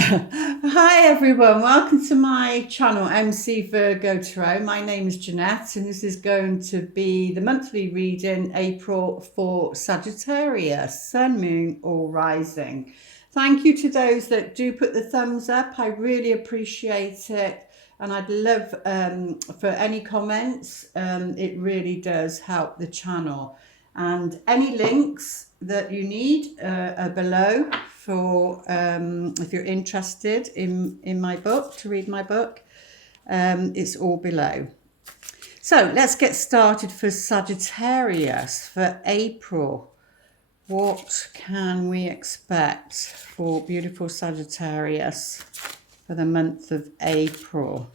Hi everyone, welcome to my channel MC Virgo Tarot. My name is Jeanette and this is going to be the monthly reading April for Sagittarius, Sun, Moon or Rising. Thank you to those that do put the thumbs up. I really appreciate it and I'd love for any comments. It really does help the channel. And any links that you need are below for if you're interested in my book, to read my book. It's all below. So let's get started for Sagittarius for April. What can we expect for beautiful Sagittarius for the month of April?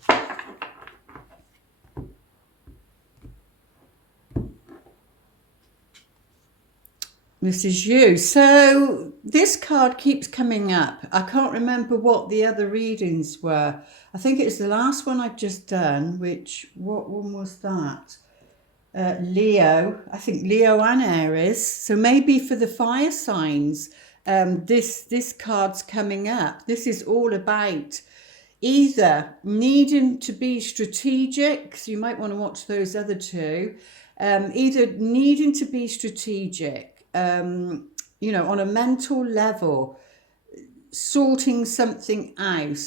This is you. So this card keeps coming up. I can't remember what the other readings were. I think it's the last one I've just done, what one was that? Leo. I think Leo and Aries. So maybe for the fire signs, this card's coming up. This is all about either needing to be strategic, so you might want to watch those other two, either needing to be strategic, on a mental level, sorting something out,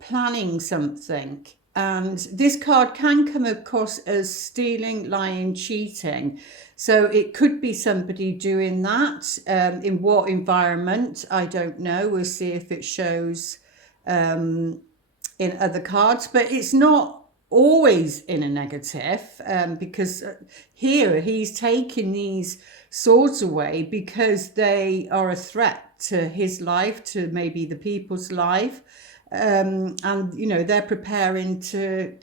planning something. And this card can come across as stealing, lying, cheating. So it could be somebody doing that. In what environment, I don't know. We'll see if it shows in other cards, but it's not always in a negative, because here he's taking these swords away because they are a threat to his life, to maybe the people's life, and they're preparing to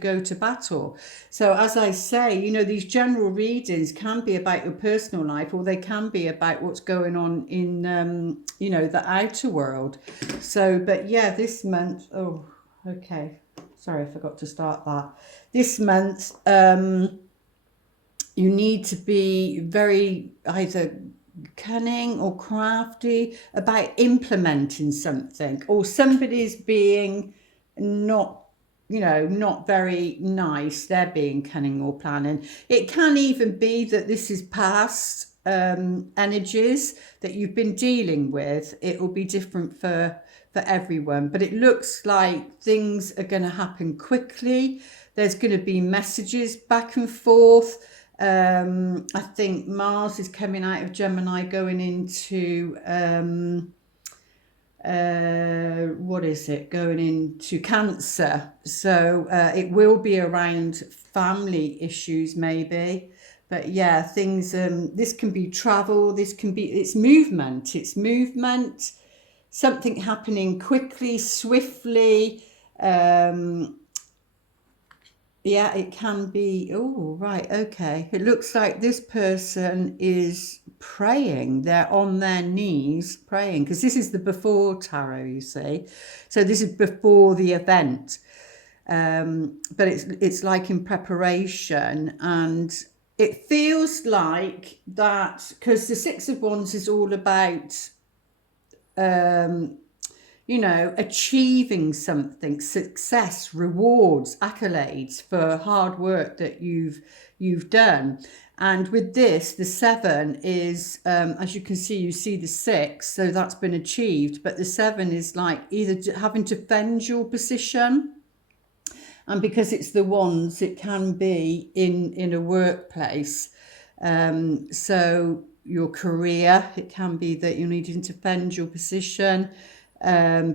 go to battle. So as I say, these general readings can be about your personal life, or they can be about what's going on in the outer world. So, but yeah, this month, okay, sorry, I forgot to start that. This month, you need to be very either cunning or crafty about implementing something, or somebody's being not very nice. They're being cunning or planning. It can even be that this is past energies that you've been dealing with. It will be different for everyone, but it looks like things are going to happen quickly. There's going to be messages back and forth. I think Mars is coming out of Gemini, going into going into Cancer. So it will be around family issues maybe. But yeah, things, this can be travel, it's movement, something happening quickly, swiftly. Yeah, it can be. Oh, right. Okay. It looks like this person is praying. They're on their knees praying, because this is the before tarot, you see. So this is before the event. But it's like in preparation, and it feels like that because the Six of Wands is all about achieving something, success, rewards, accolades for hard work that you've done. And with this, the 7 is, as you can see, you see the 6, so that's been achieved. But the 7 is like either having to defend your position, and because it's the Wands, it can be in a workplace. So your career, it can be that you need to defend your position,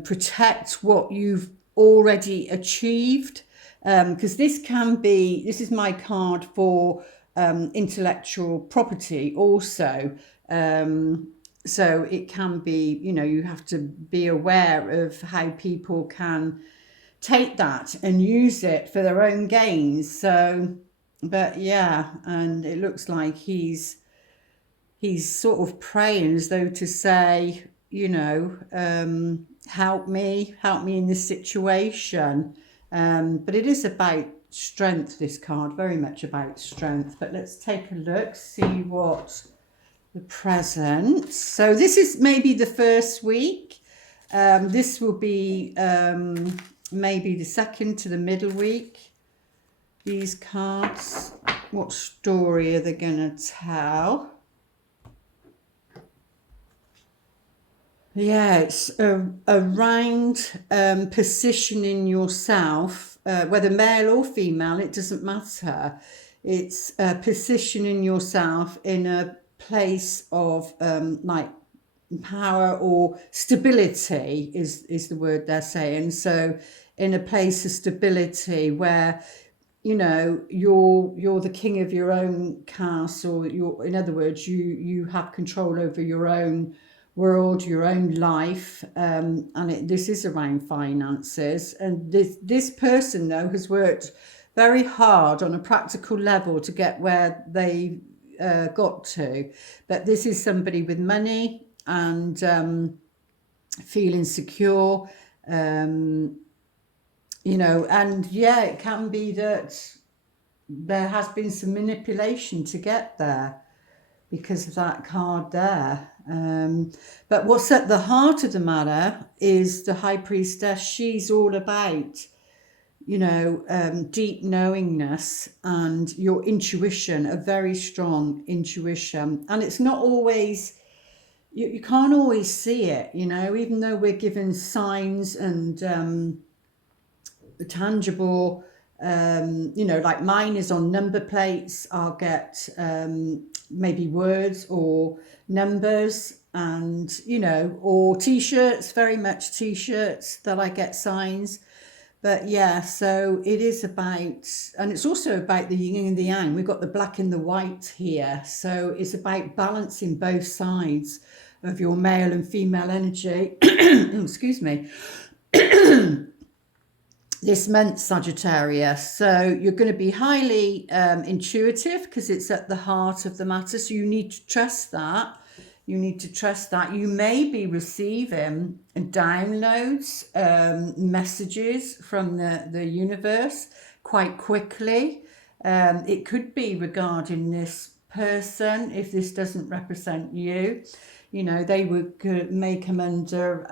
protect what you've already achieved, because this is my card for intellectual property also. So it can be, you have to be aware of how people can take that and use it for their own gains. So, but yeah, and it looks like he's sort of praying as though to say, help me in this situation. But it is about strength, this card, very much about strength. But let's take a look, see what the present. So this is maybe the first week. This will be maybe the second to the middle week. These cards, what story are they going to tell? Yeah, it's around positioning yourself, whether male or female, it doesn't matter. It's positioning yourself in a place of like power or stability is the word they're saying. So in a place of stability where you're the king of your own castle. You're, in other words, you have control over your own world, your own life, and this is around finances. And this person though has worked very hard on a practical level to get where they got to. But this is somebody with money and feeling secure. And yeah, it can be that there has been some manipulation to get there because of that card there. But what's at the heart of the matter is the High Priestess. She's all about, deep knowingness and your intuition, a very strong intuition. And it's not always, you can't always see it, even though we're given signs and tangible, like mine is on number plates. I'll get maybe words or numbers, and or t-shirts, very much t-shirts that I get signs. But yeah, so it is about, and it's also about the yin and the yang. We've got the black and the white here, so it's about balancing both sides of your male and female energy. Excuse me. This month, Sagittarius. So you're going to be highly intuitive because it's at the heart of the matter. So you need to trust that. You need to trust that. You may be receiving downloads, messages from the universe quite quickly. It could be regarding this person if this doesn't represent you. They may come under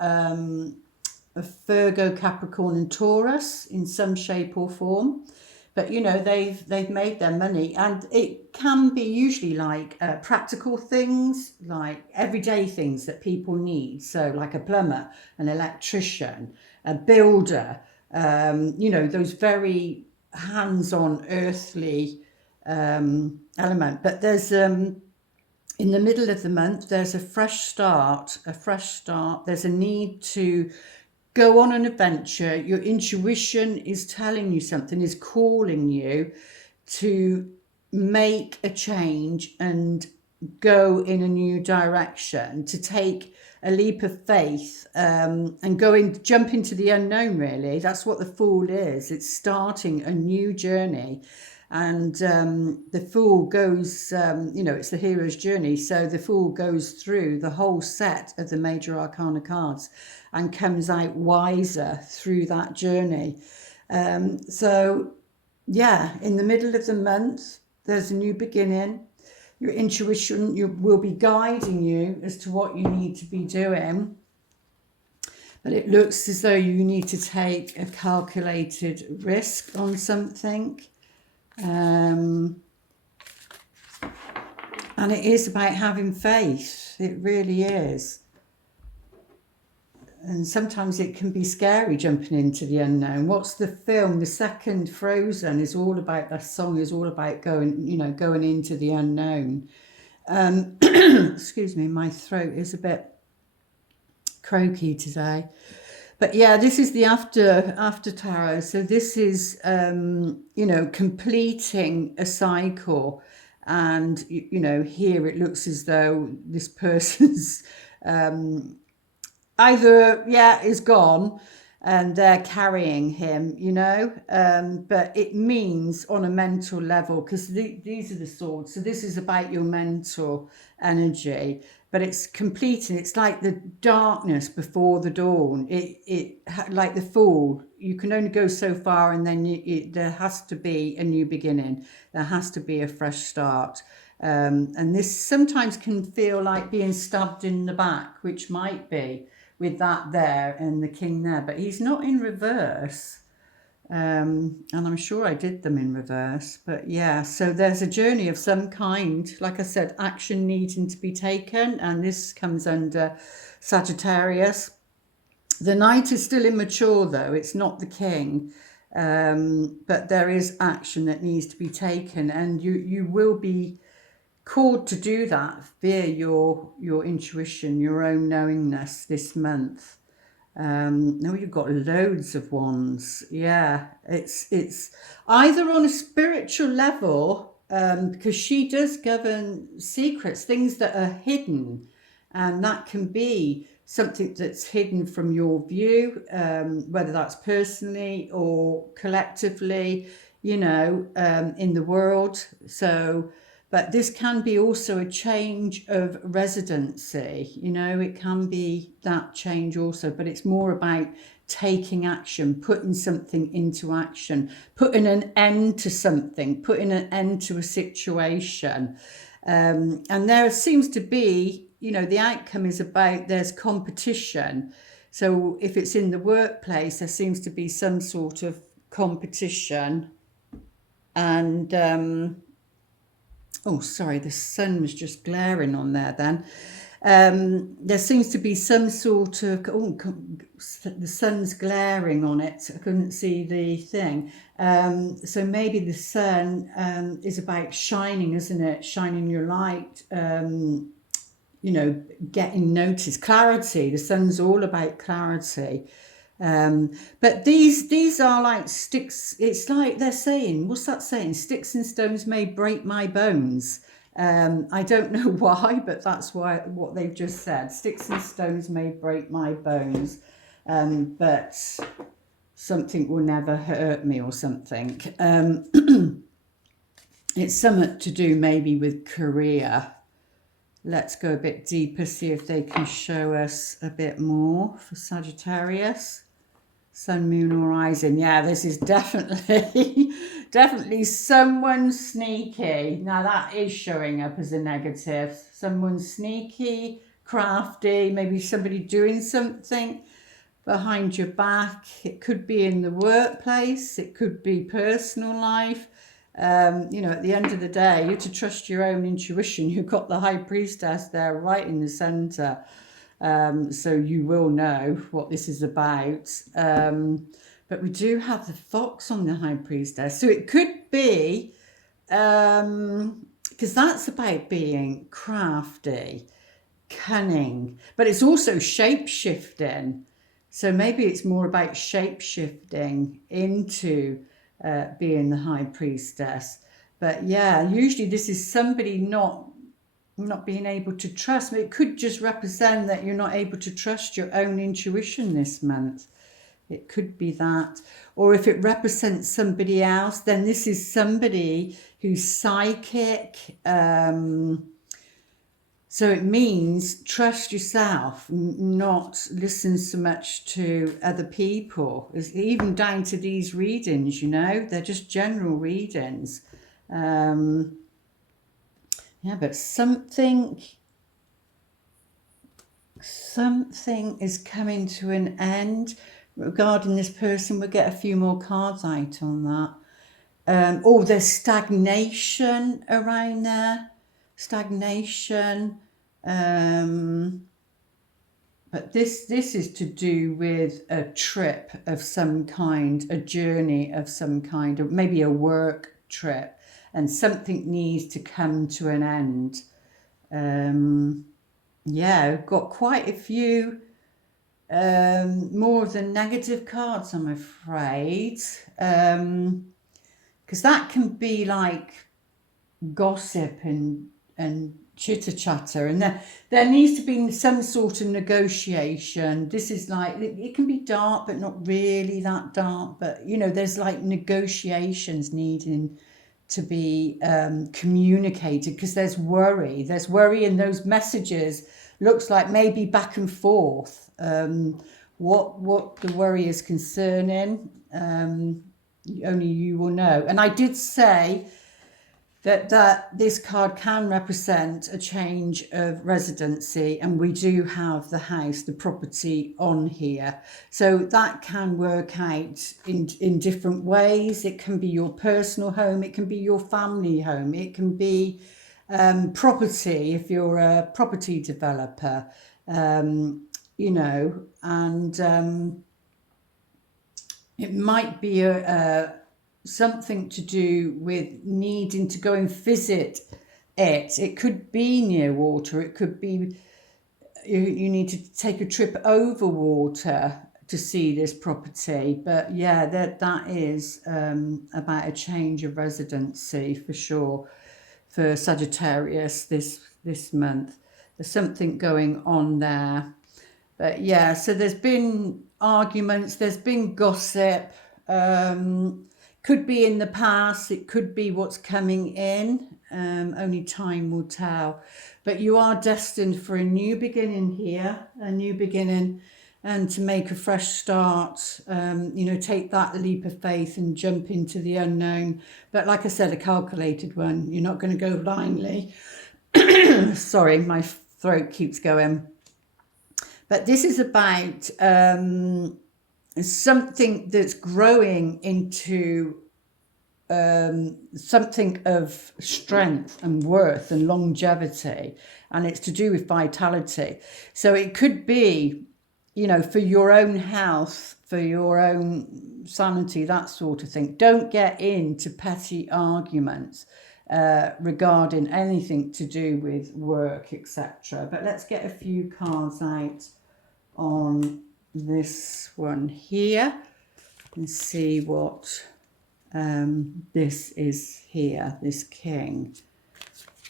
a Virgo, Capricorn and Taurus in some shape or form. But they've made their money, and it can be usually like practical things, like everyday things that people need. So like a plumber, an electrician, a builder, those very hands-on earthly element. But there's in the middle of the month, there's a fresh start. There's a need to go on an adventure. Your intuition is telling you something, is calling you to make a change and go in a new direction, to take a leap of faith and jump into the unknown, really. That's what the Fool is. It's starting a new journey. And the Fool goes, it's the hero's journey. So the Fool goes through the whole set of the major arcana cards and comes out wiser through that journey. So, yeah, in the middle of the month, there's a new beginning. Your intuition will be guiding you as to what you need to be doing. But it looks as though you need to take a calculated risk on something. And it is about having faith. It really is. And sometimes it can be scary jumping into the unknown. What's the film? The second Frozen is all about, that song is all about going into the unknown. Excuse me, my throat is a bit croaky today. But yeah, this is the after tarot. So this is, completing a cycle. And, here it looks as though this person's either, is gone and they're carrying him, but it means on a mental level, because these are the swords. So this is about your mental energy, but it's completing. It's like the darkness before the dawn. It like the Fool, you can only go so far, and then there has to be a new beginning. There has to be a fresh start. And this sometimes can feel like being stabbed in the back, which might be with that there and the king there, but he's not in reverse. And I'm sure I did them in reverse, but yeah, so there's a journey of some kind, like I said, action needing to be taken, and this comes under Sagittarius. The knight is still immature though, it's not the king, but there is action that needs to be taken, and you will be called to do that via your intuition, your own knowingness this month. No, you've got loads of wands. Yeah, it's either on a spiritual level, because she does govern secrets, things that are hidden, and that can be something that's hidden from your view, whether that's personally or collectively, in the world. So, but this can be also a change of residency, it can be that change also, but it's more about taking action, putting something into action, putting an end to something, putting an end to a situation. And there seems to be, the outcome is about there's competition. So if it's in the workplace, there seems to be some sort of competition. And oh, sorry, the sun was just glaring on there then. There seems to be some sort of, the sun's glaring on it. I couldn't see the thing. So maybe the sun is about shining, isn't it? Shining your light, getting noticed. Clarity. The sun's all about clarity. But these are like sticks. It's like they're saying, what's that saying? Sticks and stones may break my bones. I don't know why, but that's what they've just said. Sticks and stones may break my bones, but something will never hurt me or something. It's something to do maybe with career. Let's go a bit deeper, see if they can show us a bit more for Sagittarius. Sun, Moon or Rising. Yeah, this is definitely, definitely someone sneaky. Now that is showing up as a negative. Someone sneaky, crafty, maybe somebody doing something behind your back. It could be in the workplace. It could be personal life. At the end of the day, you're to trust your own intuition. You've got the High Priestess there right in the center. So you will know what this is about. But we do have the fox on the High Priestess. So it could be, because that's about being crafty, cunning, but it's also shape-shifting. So maybe it's more about shape-shifting into being the High Priestess. But yeah, usually this is somebody not being able to trust. It could just represent that you're not able to trust your own intuition this month. It could be that. Or if it represents somebody else, then this is somebody who's psychic. So it means trust yourself, not listen so much to other people. It's even down to these readings, they're just general readings. Yeah, but something is coming to an end regarding this person. We'll get a few more cards out on that. There's stagnation around there. Stagnation. But this is to do with a trip of some kind, a journey of some kind, or maybe a work trip. And something needs to come to an end. I've got quite a few more of the negative cards, I'm afraid. Because that can be like gossip and chitter-chatter. And there needs to be some sort of negotiation. This is like, it can be dark, but not really that dark. But, there's like negotiations needing to be communicated, because there's worry in those messages. Looks like maybe back and forth, what the worry is concerning. Only you will know. And I did say that this card can represent a change of residency, and we do have the house, the property on here. So that can work out in different ways. It can be your personal home, it can be your family home, it can be property if you're a property developer, you know, and it might be something to do with needing to go and visit it. It could be near water. It could be you need to take a trip over water to see this property. But yeah, that is about a change of residency for sure for Sagittarius this month. There's something going on there. But yeah, so there's been arguments, there's been gossip, could be in the past, it could be what's coming in, only time will tell. But you are destined for a new beginning here, a new beginning, and to make a fresh start, you know, take that leap of faith and jump into the unknown. But like I said, a calculated one, you're not going to go blindly. Sorry, my throat keeps going. But this is about something that's growing into something of strength and worth and longevity, and it's to do with vitality. So it could be, you know, for your own health, for your own sanity, that sort of thing. Don't get into petty arguments regarding anything to do with work, etc. But let's get a few cards out on this one here and see what this is here, this king,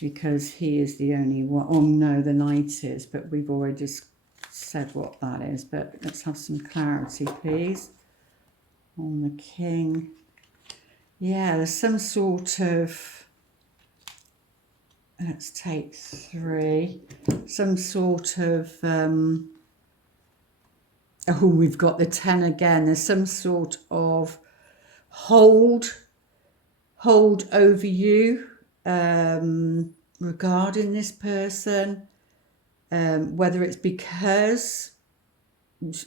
because he is the only one. Oh no, the knight is, but we've already said what that is. But let's have some clarity, please, on the king. Yeah, there's some sort of, let's take 3, some sort of oh, we've got the 10 again. There's some sort of hold over you regarding this person, whether it's because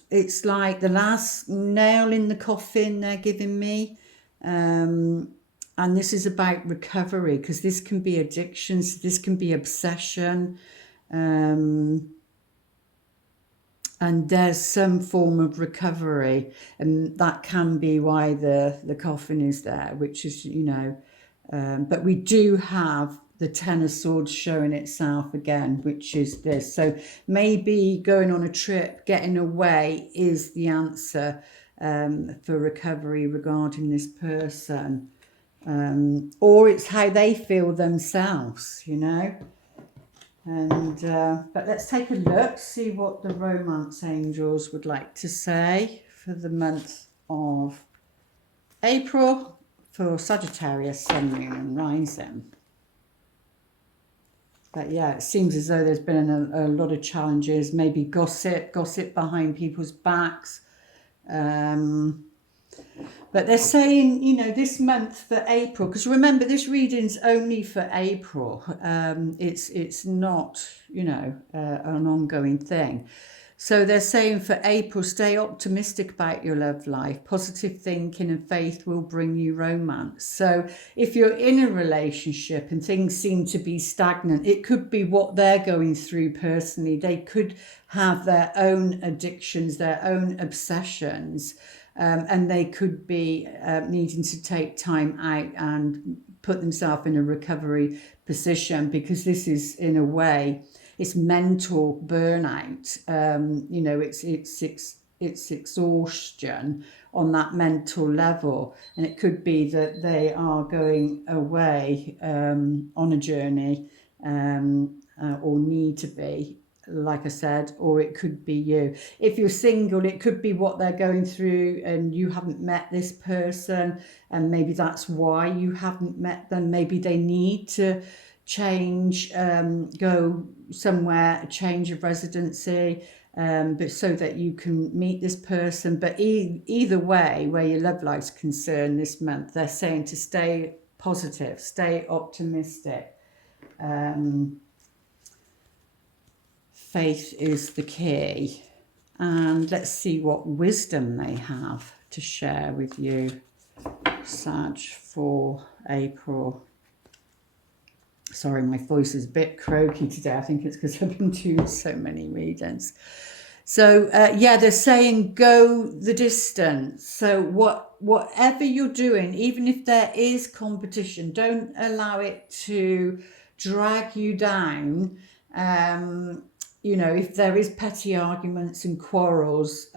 it's like the last nail in the coffin they're giving me, and this is about recovery, because this can be addictions, this can be obsession, and there's some form of recovery, and that can be why the coffin is there, which is, you know, but we do have the 10 of swords showing itself again, which is this. So maybe going on a trip, getting away is the answer for recovery regarding this person, or it's how they feel themselves, you know. And but let's take a look, see what the romance angels would like to say for the month of April for Sagittarius Sun Moon and Rising. But yeah, it seems as though there's been a lot of challenges, maybe gossip behind people's backs. But they're saying, you know, this month for April, because remember, this reading's only for April. It's not, you know, an ongoing thing. So they're saying for April, stay optimistic about your love life. Positive thinking and faith will bring you romance. So if you're in a relationship and things seem to be stagnant, it could be what they're going through personally. They could have their own addictions, their own obsessions. And they could be needing to take time out and put themselves in a recovery position, because this is, in a way, it's mental burnout. You know, it's exhaustion on that mental level, and it could be that they are going away on a journey, or need to be, like I said, or it could be you. If you're single, it could be what they're going through and you haven't met this person, and maybe that's why you haven't met them. Maybe they need to change, go somewhere, a change of residency, but so that you can meet this person. But either way, where your love life's concerned this month, they're saying to stay positive, stay optimistic. Faith is the key. And let's see what wisdom they have to share with you, Sag, for April. Sorry, my voice is a bit croaky today. I think it's because I've been doing so many readings. So, yeah, they're saying go the distance. So whatever you're doing, even if there is competition, don't allow it to drag you down. You know, if there is petty arguments and quarrels,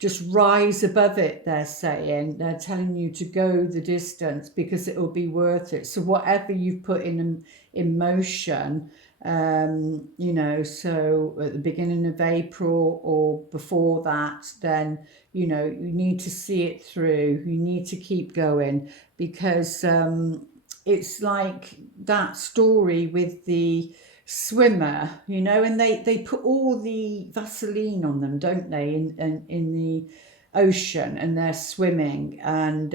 just rise above it, they're saying. They're telling you to go the distance because it will be worth it. So whatever you've put in motion, you know, so at the beginning of April or before that, then, you know, you need to see it through. You need to keep going because it's like that story with the swimmer, you know, and they put all the Vaseline on them, don't they, in the ocean, and they're swimming, and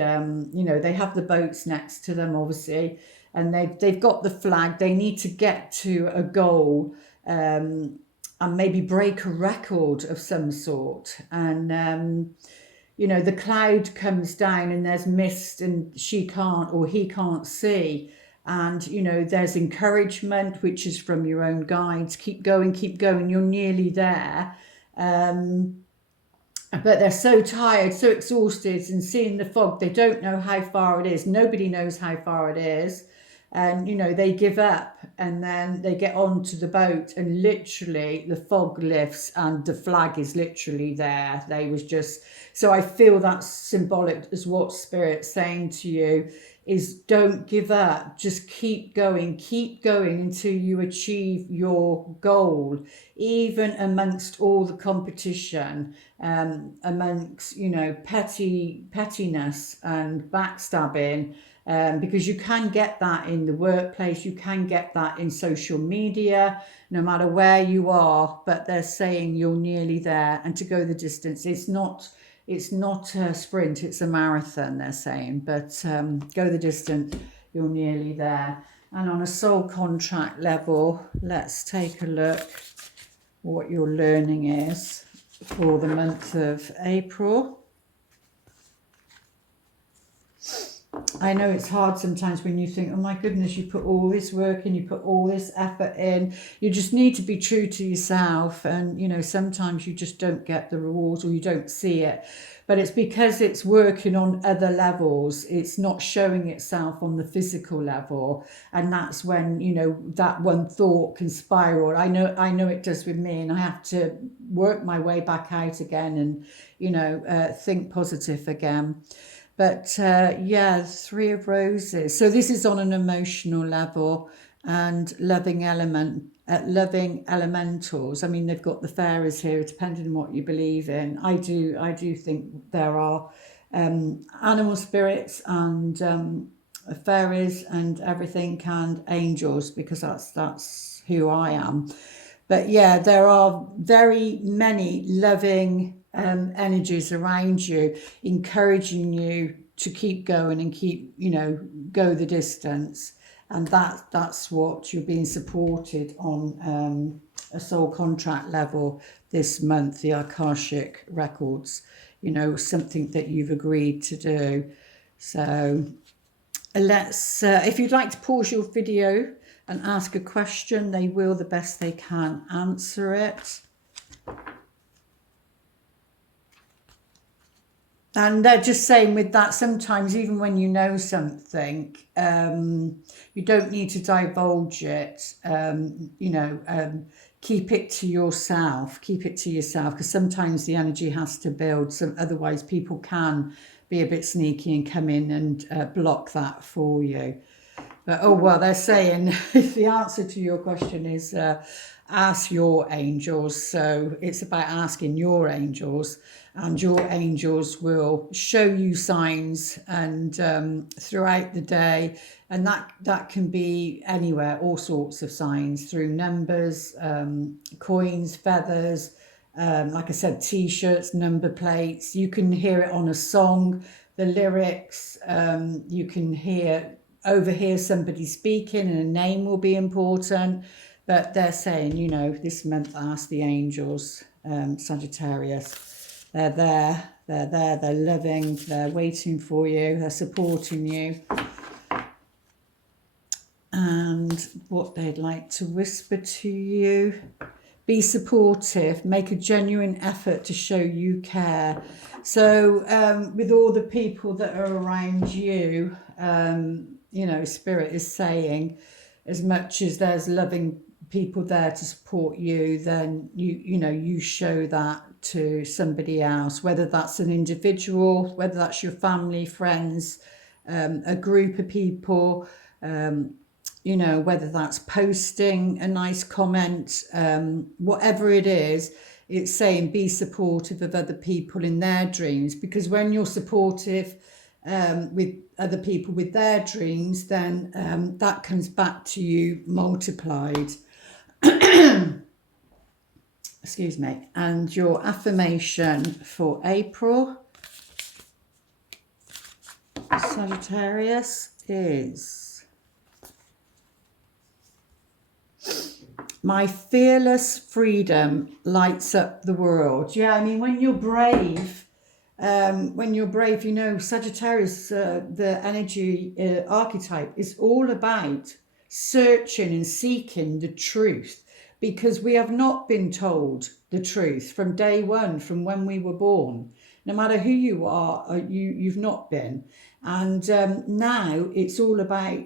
you know, they have the boats next to them, obviously, and they've got the flag. They need to get to a goal, and maybe break a record of some sort, and you know, the cloud comes down and there's mist and she can't or he can't see. And, you know, there's encouragement, which is from your own guides. Keep going, you're nearly there. But they're so tired, so exhausted, and seeing the fog, they don't know how far it is. Nobody knows how far it is. And, you know, they give up, and then they get onto the boat, and literally the fog lifts and the flag is literally there. They was just, so I feel that's symbolic as what Spirit's saying to you is don't give up, just keep going until you achieve your goal, even amongst all the competition, amongst, you know, pettiness and backstabbing, because you can get that in the workplace, you can get that in social media, no matter where you are. But they're saying you're nearly there, and to go the distance. It's not a sprint, it's a marathon, they're saying, but go the distance, you're nearly there. And on a soul contract level, let's take a look what your learning is for the month of April. I know it's hard sometimes when you think, oh my goodness, you put all this work in, you put all this effort in. You just need to be true to yourself. And, you know, sometimes you just don't get the rewards or you don't see it. But it's because it's working on other levels. It's not showing itself on the physical level. And that's when, you know, that one thought can spiral. I know it does with me, and I have to work my way back out again and, you know, think positive again. But yeah, Three of Roses. So this is on an emotional level, and loving elementals. I mean, they've got the fairies here, depending on what you believe in. I do think there are animal spirits and fairies and everything, and angels, because that's who I am. But yeah, there are very many loving energies around you, encouraging you to keep going and keep, you know, go the distance. And that's what you're being supported on a soul contract level this month, the Akashic records, you know, something that you've agreed to do. So let's, if you'd like to pause your video and ask a question, they will the best they can answer it. And they're just saying with that, sometimes even when you know something, you don't need to divulge it, you know, keep it to yourself, because sometimes the energy has to build. So otherwise people can be a bit sneaky and come in and block that for you. But, oh, well, they're saying the answer to your question is ask your angels. So it's about asking your angels, and your angels will show you signs and throughout the day. And that can be anywhere, all sorts of signs, through numbers, coins, feathers, like I said, T-shirts, number plates. You can hear it on a song, the lyrics. You can overhear somebody speaking, and a name will be important. But they're saying, you know, this month, ask the angels, Sagittarius. They're there, they're loving, they're waiting for you, they're supporting you. And what they'd like to whisper to you: be supportive, make a genuine effort to show you care. So with all the people that are around you, you know, Spirit is saying, as much as there's loving people there to support you, then you know, you show that to somebody else, whether that's an individual, whether that's your family, friends, a group of people, you know, whether that's posting a nice comment, whatever it is, it's saying be supportive of other people in their dreams, because when you're supportive with other people with their dreams, then that comes back to you multiplied. Excuse me. And your affirmation for April, Sagittarius, is: my fearless freedom lights up the world. Yeah, I mean, when you're brave, you know, Sagittarius, the energy archetype, is all about searching and seeking the truth, because we have not been told the truth from day one, from when we were born. No matter who you are, you've not been. And now it's all about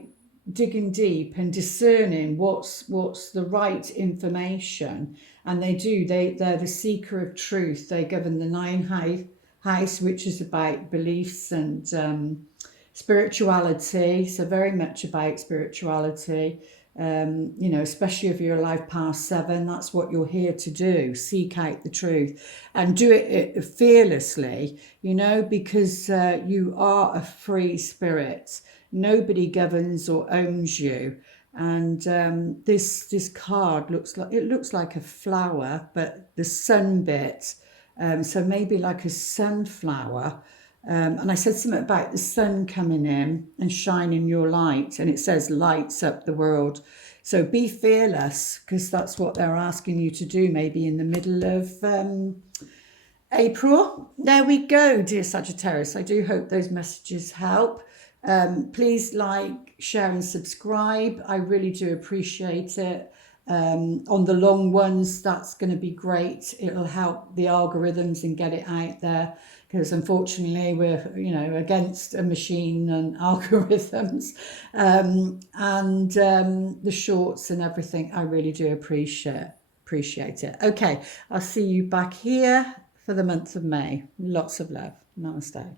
digging deep and discerning what's the right information. And they're the seeker of truth. They govern the ninth house, which is about beliefs and spirituality. So very much about spirituality. You know, especially if you're alive past 7, that's what you're here to do: seek out the truth and do it fearlessly, you know, because you are a free spirit. Nobody governs or owns you. And this card looks like a flower, but the sun bit, so maybe like a sunflower. And I said something about the sun coming in and shining your light, and it says lights up the world. So be fearless, because that's what they're asking you to do, maybe in the middle of April. There we go, dear Sagittarius. I do hope those messages help. Please like, share and subscribe. I really do appreciate it. On the long ones, that's going to be great. It'll help the algorithms and get it out there, because unfortunately we're, you know, against a machine and algorithms. And the shorts and everything, I really do appreciate it. Okay, I'll see you back here for the month of May. Lots of love. Namaste.